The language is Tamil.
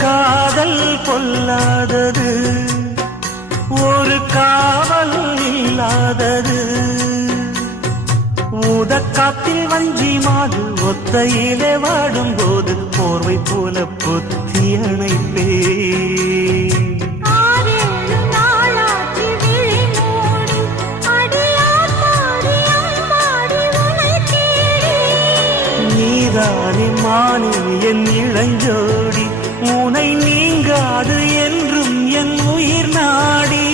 காதல் பொல்லாதது, ஒரு காவல் இல்லாதது. ஊதக்காத்தில் வஞ்சி மாது ஒத்தையிலே வாடும்போது போர்வை போல பொத்தி அணைப்பே. நீதானே மானே என் இளஞ்சோடி, உனை நீங்காது என்றும் என் உயிர் நாடி.